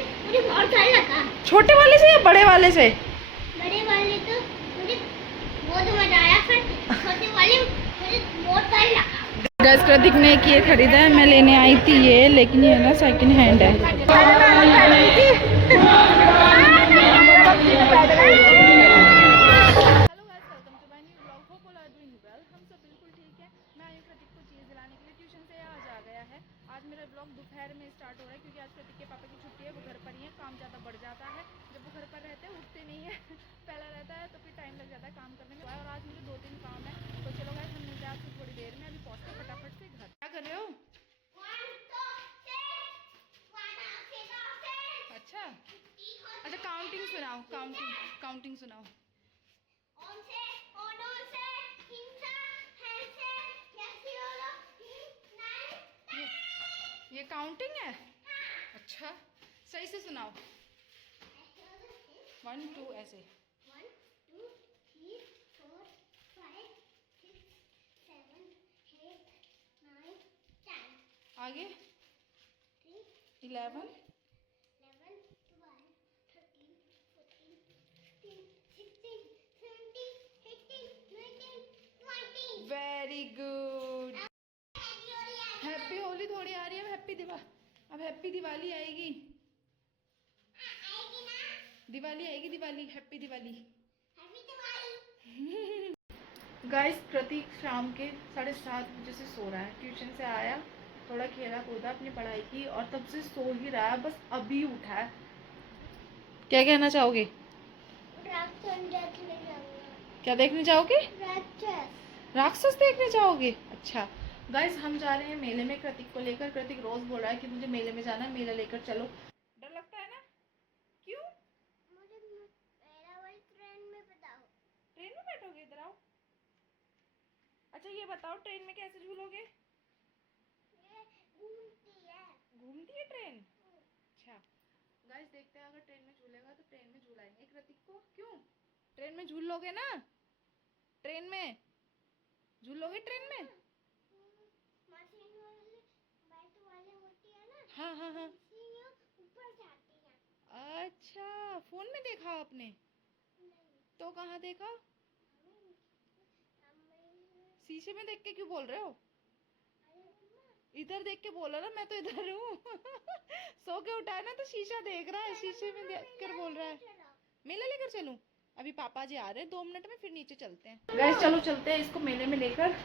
मुझे बहुत डर लगा। छोटे वाले से या बड़े वाले से? बड़े वाले तो मुझे बहुत मजा आया, फिर छोटे वाले मुझे बहुत डर लगा। गैस प्रतीक ने एक ये खरीदा है, मैं लेने आई थी ये, लेकिन ये ना सेकंड हैंड है। आज मेरा ब्लॉग दोपहर में स्टार्ट हो रहा है क्योंकि आज प्रतीक के पापा की छुट्टी है, वो घर पर ही है। काम ज़्यादा बढ़ जाता है जब वो घर पर रहते हैं, उठते नहीं है पहला रहता है तो फिर टाइम लग जाता है काम करने में। और आज मुझे 2-3 काम है, तो चलो गाइस हम मिलते हैं आपसे थोड़ी देर में। अभी पहुँचते फटाफट से घर। क्या कर रहे हो? अच्छा अच्छा, काउंटिंग सुनाओ, काउंटिंग सुनाओ। ये काउंटिंग है? अच्छा, सही से सुनाओ। 1 2 ऐसे। 1 2 3 4 5 6 7 8 9 10। आगे 3 11 11 12 13 14 15 16 17 18 19 20। Very good. हैप्पी होली थोड़ी आ रही है, अब हैप्पी दिवाली आएगी। दिवाली आएगी, दिवाली, हैप्पी दिवाली। गाइस प्रतीक शाम के 7:30 बजे से सो रहा है। ट्यूशन से आया, थोड़ा खेला कूदा, अपनी पढ़ाई की और तब से सो ही रहा है, बस अभी उठा है। क्या कहना चाहोगे? क्या देखने जाओगे? राक्षस देखने जाओगे? अच्छा गाइस हम जा रहे हैं मेले में प्रतीक को लेकर। प्रतीक रोज बोल रहा है कि मुझे मेले में जाना है, मेला लेकर चलो। डर लगता है ना? क्यों? मुझे मेरा वाली ट्रेन में बताओ। ट्रेन में बैठोगे? इधर आओ। अच्छा ये बताओ ट्रेन में कैसे झूलोगे? ये घूमती है। घूमती है ट्रेन? अच्छा गाइस देखते हैं, अगर ट्रेन में झूलेगा तो ट्रेन में झूलाएंगे प्रतीक को। क्यों? ट्रेन में झूल लोगे ना? ट्रेन में झूल लोगे? ट्रेन में? मशीन वाले बैट वाले होती है ना। हाँ हाँ हाँ। ऊपर जाती है। अच्छा फोन में देखा आपने? तो कहाँ देखा? शीशे में देख के क्यों बोल रहे हो? इधर देख के बोला ना, मैं तो इधर हूँ सो के उठा है ना तो शीशा देख रहा है, शीशे में देख कर बोल रहा है। मेला लेकर चलूं? अभी पापा जी आ रहे हैं 2 मिनट में, फिर नीचे चलते हैं। गाइस चलो चलते हैं इसको मेले में लेकर,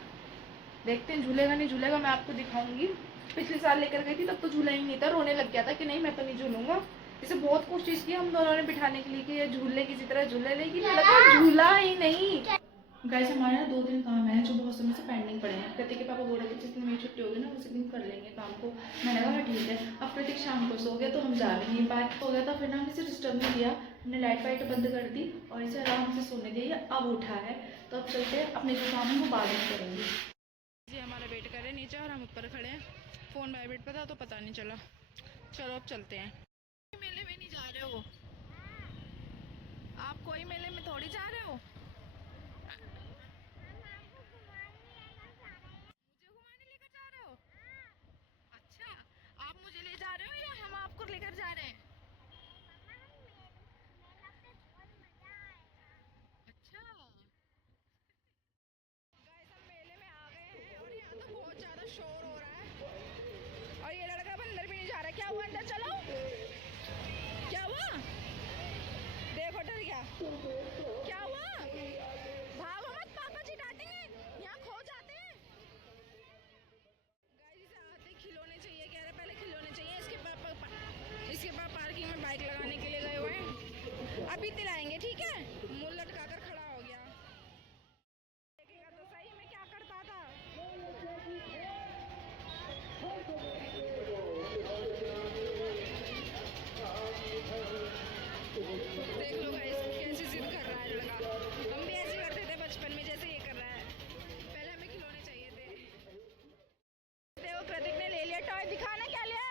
देखते हैं झूलेगा नहीं झूलेगा, मैं आपको दिखाऊंगी। पिछले साल लेकर गई थी तब तो झूला ही नहीं था, रोने लग गया था कि नहीं मैं तो नहीं झूलूंगा। इसे बहुत कोशिश की हम दोनों ने बिठाने के लिए कि ये झूले किसी तरह झूले, लेकिन लगा झूला ही नहीं। गाइस हमारे ना 2-3 काम है जो बहुत समय से पेंडिंग पड़े हैं। प्रतीक के पापा बोल रहे थे जिस दिन मेरी छुट्टी होगी ना उसी दिन कर लेंगे काम को। मैंने कहा ठीक है। अब प्रतीक शाम को सो गया तो हम जा भी नहीं पाए, हो गया था, फिर ना हमने इसे डिस्टर्ब नहीं किया, हमने लाइट वाइट बंद कर दी और इसे आराम से सोने दी। अब उठा है तो अब चलते हैं, अपने जो काम है वो बाद में करेंगे। जी हमारा वेट कर रहे हैं नीचे और हम ऊपर खड़े हैं। फ़ोन वाइब्रेट पर था तो पता नहीं चला। चलो अब चलते हैं। मेले में नहीं जा रहे हो आप? कोई मेले में थोड़ी जा रहे हो। मुझे घुमाने लेकर जा रहे हो? अच्छा आप मुझे ले जा रहे हो या हम आपको लेकर जा रहे हैं? अच्छा गाइस हम मेले में आ गए हैं और यहाँ तो बहुत ज़्यादा शोर हो रहा है और ये लड़का अब अंदर भी नहीं जा रहा। क्या हुआ? अंदर चलो। क्या हुआ? देखो डर गया। क्या हुआ? भागो मत, पापा जी डांटेंगे, यहाँ खो जाते हैं। गाइस इसे आते खिलौने चाहिए, कह रहे पहले खिलौने चाहिए। इसके पापा पार्किंग में बाइक लगाने के लिए गए हुए हैं, अभी दिलाएंगे ठीक है। मुंह लटका कर खड़ा हो गया। देखेगा तो सही मैं क्या करता था। देख लो गाइस कैसी जिद कर रहा है लड़का। हम भी ऐसे करते थे बचपन में जैसे ये कर रहा है। पहले हमें खिलौने चाहिए थे। देखो कृतिक ने ले लिया टॉय, दिखाना क्या लिया?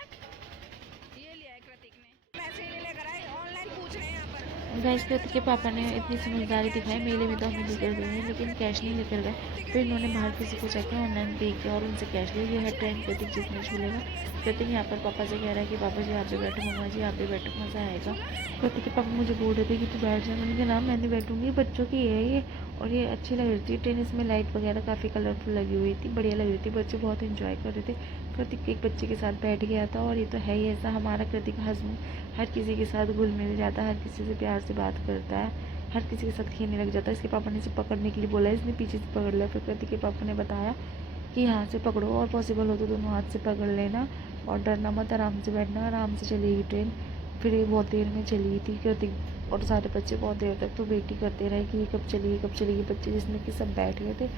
ये लिया है कृतिक ने, पैसे नहीं लेकर आए, ऑनलाइन पूछ रहे हैं यहाँ पर। गैस कृतिक के पापा ने इतनी समझदारी दिखाई, मेले में तो हमें लेकर गए हैं लेकिन कैश नहीं लेकर गए। फिर इन्होंने बाहर किसी को जाके ऑनलाइन पे किया और उनसे कैश लिया। ये है ट्रेन कृतिक जिसमें झूलेगा। कृतिक यहाँ पर पापा से कह रहा है कि पापा जी आप भी बैठो, मम्मा जी आप भी बैठो, मज़ा आएगा। कृतिक के पापा मुझे बोल रहे थे कि तू बैठ जा, मैंने कहा ना मैं नहीं बैठूंगी, बच्चों की है ये। और ये अच्छी लग रही थी ट्रेन, इसमें लाइट वगैरह काफ़ी कलरफुल लगी हुई थी, बढ़िया लग रही थी, बच्चे बहुत इंजॉय कर रहे थे। कृतिक एक बच्चे के साथ बैठ गया था और ये तो है ही ऐसा, हमारा कृतिक हंसमुख, हर किसी के साथ घुल मिल जाता है, हर किसी से प्यार से बात करता है, हर किसी के साथ खेलने लग जाता है। इसके पापा ने इसे पकड़ने के लिए बोला, इसने पीछे से पकड़ लिया। फिर कृतिक के पापा ने बताया कि यहाँ से पकड़ो और पॉसिबल हो तो दोनों हाथ से पकड़ लेना और डरना मत, आराम से बैठना, आराम से चलेगी ट्रेन। फिर ये बहुत देर में चली थी। कृतिक और सारे बच्चे बहुत देर तक तो वेट ही करते रहे कि ये कब चलेगी कब चलेगी, बच्चे जिसमें कि सब बैठ गए थे।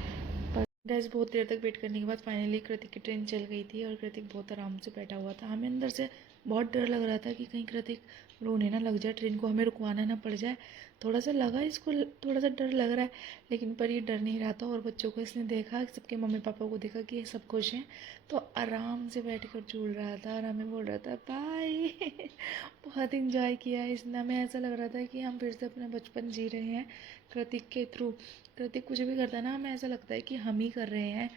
पर गैस बहुत देर तक वेट करने के बाद फाइनली कृतिक की ट्रेन चल गई थी और कृतिक बहुत आराम से बैठा हुआ था। हमें अंदर से बहुत डर लग रहा था कि कहीं कृतिक रोने ना लग जाए, ट्रेन को हमें रुकवाना ना पड़ जाए। थोड़ा सा लगा इसको, थोड़ा सा डर लग रहा है, लेकिन पर ये डर नहीं रहा था। और बच्चों को इसने देखा, सबके मम्मी पापा को देखा कि ये सब खुश हैं, तो आराम से बैठ कर झूल रहा था और हमें बोल रहा था बाय। बहुत इंजॉय किया इसने। हमें ऐसा लग रहा था कि हम फिर से अपना बचपन जी रहे हैं कृतिक के थ्रू। कृतिक कुछ भी करता है ना, हमें ऐसा लगता है कि हम ही कर रहे हैं,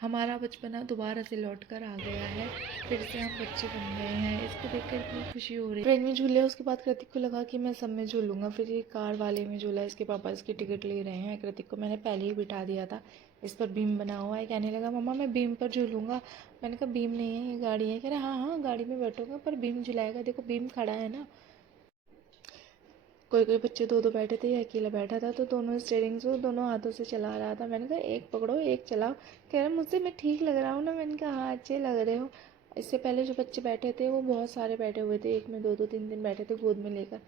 हमारा बचपना दोबारा से लौट कर आ गया है, फिर से हम बच्चे बन गए हैं। इसको देखकर इतनी खुशी हो रही है। ट्रेन में झूले, उसके बाद कृतिक को लगा कि मैं सब में झूलूंगा। फिर ये कार वाले में झूला, इसके पापा इसकी टिकट ले रहे हैं। कृतिक को मैंने पहले ही बिठा दिया था, इस पर बीम बना हुआ है। कहने लगा मम्मा मैं बीम पर झूलूंगा। मैंने कहा बीम नहीं है, ये गाड़ी है। कह रहे हाँ हाँ गाड़ी में बैठूंगा पर बीम झुलाएगा, देखो बीम खड़ा है ना। कोई कोई बच्चे दो दो बैठे थे, ये अकेला बैठा था, तो दोनों स्टेयरिंग को दोनों हाथों से चला रहा था। मैंने कहा एक पकड़ो एक चलाओ। कह रहा मुझसे मैं ठीक लग रहा हूँ ना। मैंने कहा हाँ अच्छे लग रहे हो। इससे पहले जो बच्चे बैठे थे वो बहुत सारे बैठे हुए थे, एक में दो दो तीन तीन बैठे थे गोद में लेकर,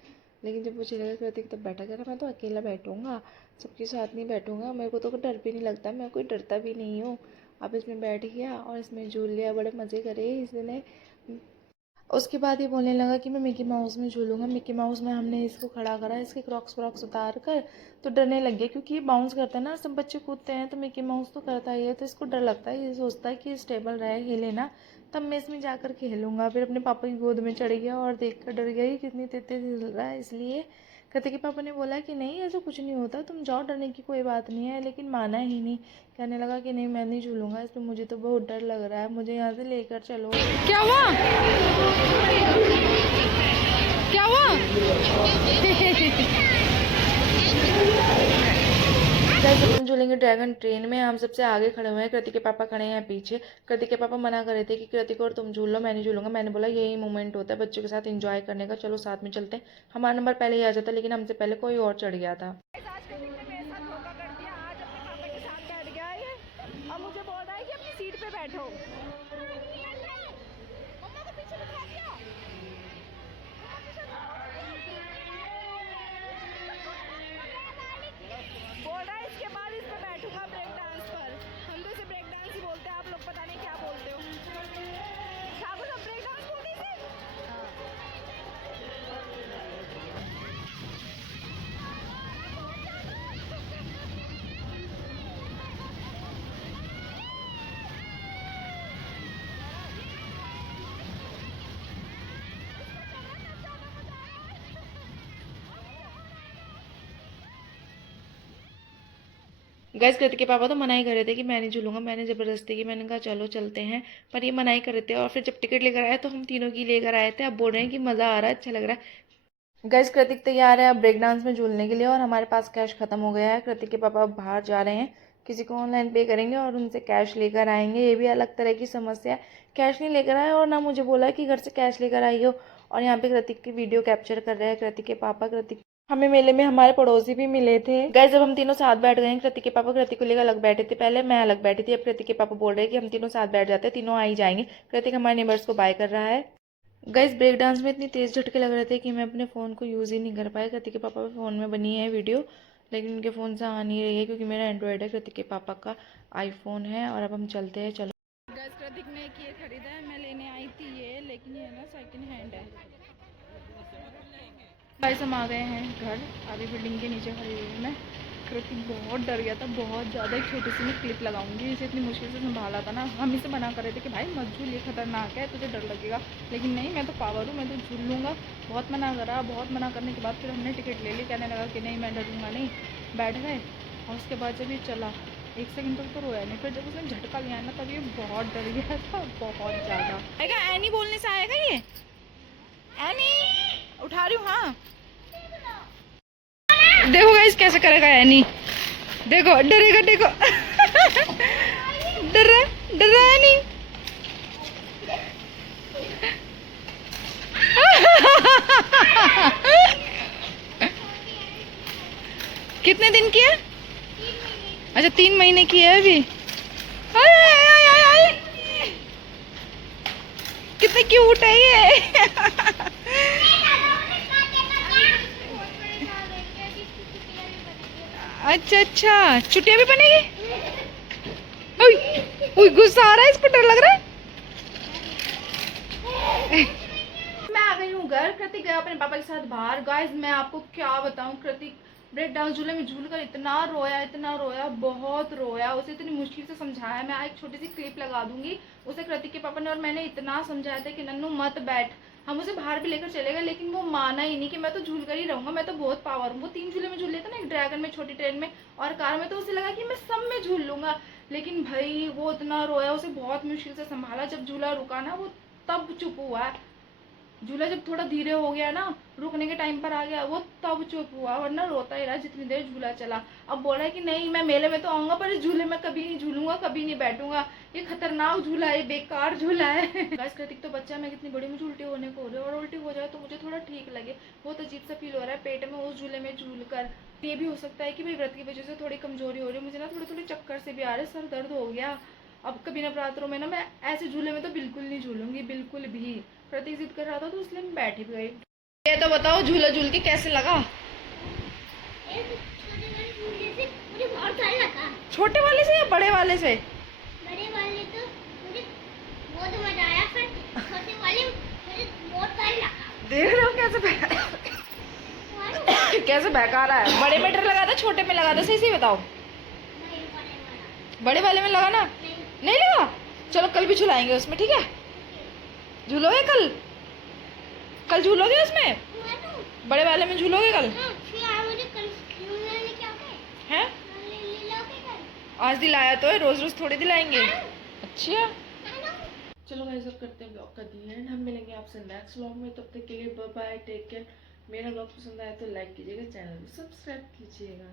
लेकिन जब वो चलेगा कृतिक तब बैठा। कह रहा मैं तो अकेला बैठूंगा, सबके साथ नहीं बैठूंगा, मेरे को तो कोई डर भी नहीं लगता, मैं कोई डरता भी नहीं हूँ। अब इसमें बैठ गया और इसमें झूल लिया, बड़े मज़े करे इसने। उसके बाद ये बोलने लगा कि मैं मिकी माउस में झूलूंगा। मिकी माउस में हमने इसको खड़ा करा, इसके क्रॉक्स व्रॉक्स उतार कर, तो डरने लग गया क्योंकि ये बाउंस करता है ना, सब बच्चे कूदते हैं तो मिकी माउस तो करता ही है, तो इसको डर लगता है, ये सोचता है कि स्टेबल रहे, हिले ना, तब मैं इसमें जाकर खेलूंगा। फिर अपने पापा की गोद में चढ़ गया और देख कर डर गया कि कितनी तेज तेज हिल रहा है। इसलिए कृतिक के पापा ने बोला कि नहीं ऐसा कुछ नहीं होता, तुम जाओ, डरने की कोई बात नहीं है, लेकिन माना ही नहीं। कहने लगा कि नहीं मैं नहीं झूलूंगा, इसमें मुझे तो बहुत डर लग रहा है, मुझे यहाँ से लेकर चलो। क्या हुआ? क्या हुआ? जैसे हम झूलेंगे ड्रैगन ट्रेन में, हम सबसे आगे खड़े हुए हैं, कृतिक के पापा खड़े हैं पीछे। कृतिक के पापा मना कर रहे थे कि कृतिक और तुम झूल लो, मैं नहीं झूलूंगा। मैंने बोला यही मोमेंट होता है बच्चों के साथ एंजॉय करने का, चलो साथ में चलते हैं। हमारा नंबर पहले ही आ जाता, लेकिन हमसे पहले कोई और चढ़ गया था। आज कृतिक ने मेरे साथ धोखा कर दिया, आज अपने पापा के साथ बैठ गया है ये। अब मुझे बोल रहा है कि अपनी सीट पे बैठो। मम्मा को पीछे बिठा दिया। बोल रहा है इसके बाद इस पे बैठूंगा ब्रेक डांस पर। हम तो इसे ब्रेक डांस ही बोलते हैं, आप लोग पता नहीं क्या बोलते हो। ठाकुर सब ब्रेक डांस बोलते हैं इसे? गैस कृतिक के पापा तो मना ही कर रहे थे कि मैं नहीं झूलूंगा, मैंने ज़बरदस्ती की, मैंने कहा चलो चलते हैं, पर ये मना ही कर रहे थे। और फिर जब टिकट लेकर आए तो हम तीनों की लेकर आए थे, अब बोल रहे हैं कि मज़ा आ रहा है, अच्छा लग रहा है। गैस कृतिक तैयार है अब ब्रेक डांस में झूलने के लिए, और हमारे पास कैश खत्म हो गया है। कृतिक के पापा अब बाहर जा रहे हैं, किसी को ऑनलाइन पे करेंगे और उनसे कैश लेकर आएंगे। ये भी अलग तरह की समस्या है, कैश नहीं लेकर आए और ना मुझे बोला कि घर से कैश लेकर आई हो। और यहाँ पे कृतिक की वीडियो कैप्चर कर रहे हैं कृतिक के पापा। कृतिक हमें मेले में हमारे पड़ोसी भी मिले थे। गैस जब हम तीनों साथ बैठ गए हैं, कृतिक के पापा कृतिक को लेकर अलग बैठे थे, पहले मैं अलग बैठी थी, अब कृतिक के पापा बोल रहे हैं कि हम तीनों साथ बैठ जाते हैं, तीनों आ ही जाएंगे। कृतिक हमारे नेबर्स को बाय कर रहा है। गाइस ब्रेक डांस में इतनी तेज़ झटके लग रहे थे कि मैं अपने फ़ोन को यूज़ ही नहीं कर पाई। कृतिक के पापा के फ़ोन में बनी है वीडियो, लेकिन उनके फ़ोन से आ नहीं रही है क्योंकि मेरा एंड्रॉयड है, कृतिक के पापा का आईफोन है। और अब हम चलते हैं, चलो। गैस कृतिक ने एक ये खरीदा है, मैं लेने आई थी ये, लेकिन ये ना सेकंड हैंड है। गाइस हम आ गए हैं घर, अभी बिल्डिंग के नीचे खड़ी हुई हूँ मैं। कृतिक बहुत डर गया था, बहुत ज़्यादा। एक छोटी सी मैं क्लिप लगाऊंगी, इसे इतनी मुश्किल से संभाला था ना। हम इसे मना कर रहे थे कि भाई मत झूल, ये खतरनाक है, तुझे डर लगेगा, लेकिन नहीं, मैं तो पावर हूँ, मैं तो झूल लूँगा। बहुत मना करा, बहुत मना करने के बाद फिर हमने टिकट ले ली। कहने लगा कि नहीं मैं डरूंगा नहीं, बैठ गए। और उसके बाद जब ये चला 1 सेकंड तक तो रोया नहीं, फिर जब उसने झटका लिया ना तब ये बहुत डर गया था, बहुत ज़्यादा। आएगा एनी बोलने से आएगा ये, एनी उठा रही हूँ। हाँ देखो गाइस कैसे करेगा एनी, देखो डरेगा, देखो डर रहा, डर रहा है नहीं। कितने दिन की है? अच्छा 3 महीने की है अभी। आय, आय, आय, आय, आय। कितने क्यूट है ये। अच्छा अच्छा, चुटिया भी बनेगी। ओए गुस्सा आ रहा है, इसको डर लग रहा है। मैं आ गई हूँ घर। कृतिक गया अपने पापा के साथ बाहर। गाइस मैं आपको क्या बताऊं, कृतिक ब्रेक डाउन झूले में झूल कर इतना रोया, बहुत रोया। उसे इतनी मुश्किल से समझाया। मैं एक छोटी सी क्लिप लगा दूंगी। उसे कृतिक के पापा ने और मैंने इतना समझाया था कि नन्नू मत बैठ। हम उसे बाहर भी लेकर चले गए, लेकिन वो माना ही नहीं कि मैं तो झूल कर ही रहूंगा, मैं तो बहुत पावर हूँ। वो 3 झूले में झूल लेता ना, एक ड्रैगन में, छोटी ट्रेन में और कार में, तो उसे लगा कि मैं सब में झूल लूंगा। लेकिन भाई वो इतना रोया, उसे बहुत मुश्किल से संभाला। जब झूला रुका ना वो तब चुप हुआ। झूला जब थोड़ा धीरे हो गया ना, रुकने के टाइम पर आ गया, वो तब चुप हुआ, वरना रोता ही रहा जितनी देर झूला चला। अब बोल रहा है कि नहीं मैं मेले में तो आऊंगा, पर इस झूले में कभी नहीं झूलूंगा, कभी नहीं बैठूंगा, ये खतरनाक झूला है, बेकार झूला है। गाइस कृतिक तो बच्चा, मैं कितनी बड़ी मुझे उल्टी होने को हो रही है, और उल्टी हो जाए तो मुझे थोड़ा ठीक लगे, बहुत अजीब सा फील हो रहा है पेट में उस झूले में झूल कर। ये भी हो सकता है कि भाई व्रत की वजह से थोड़ी कमजोरी हो रही है, मुझे ना थोड़ी थोड़ी चक्कर से भी आ रहे, सर दर्द हो गया। अब कभी नवरात्रों में ना मैं ऐसे झूले में तो बिल्कुल नहीं झूलूंगी, बिल्कुल भी। प्रतीक जिद कर रहा था तो इसलिए मैं बैठी भी गई। ये तो बताओ झूला झूल के कैसे लगा? मुझे बहुत डर लगा। छोटे वाले से या बड़े वाले से? बड़े वाले तो मुझे बहुत मजा आया, फिर छोटे वाले मुझे बहुत डर लगा। देख रहे हो कैसे बहका रहा है। बड़े में डर लगा था, छोटे में लगा था? सही सही बताओ। नहीं, बड़े वाला बड़े वाले में लगा ना? नहीं लगा? चलो कल भी झुलाएंगे उसमें, ठीक है? झूलोगे कल? कल झूलोगे उसमें? बड़े वाले में झूलोगे कल? हैं? आज दिलाया तो है, रोज रोज थोड़ी दिलाएंगे। अच्छा चलो गाइस अब करते हैं ब्लॉग का दी एंड। हम मिलेंगे आपसे नेक्स्ट ब्लॉग में, तब तक के लिए बाय बाय, टेक केयर। मेरा ब्लॉग पसंद आया तो लाइक कीजिएगा, चैनल को सब्सक्राइब कीजिएगा।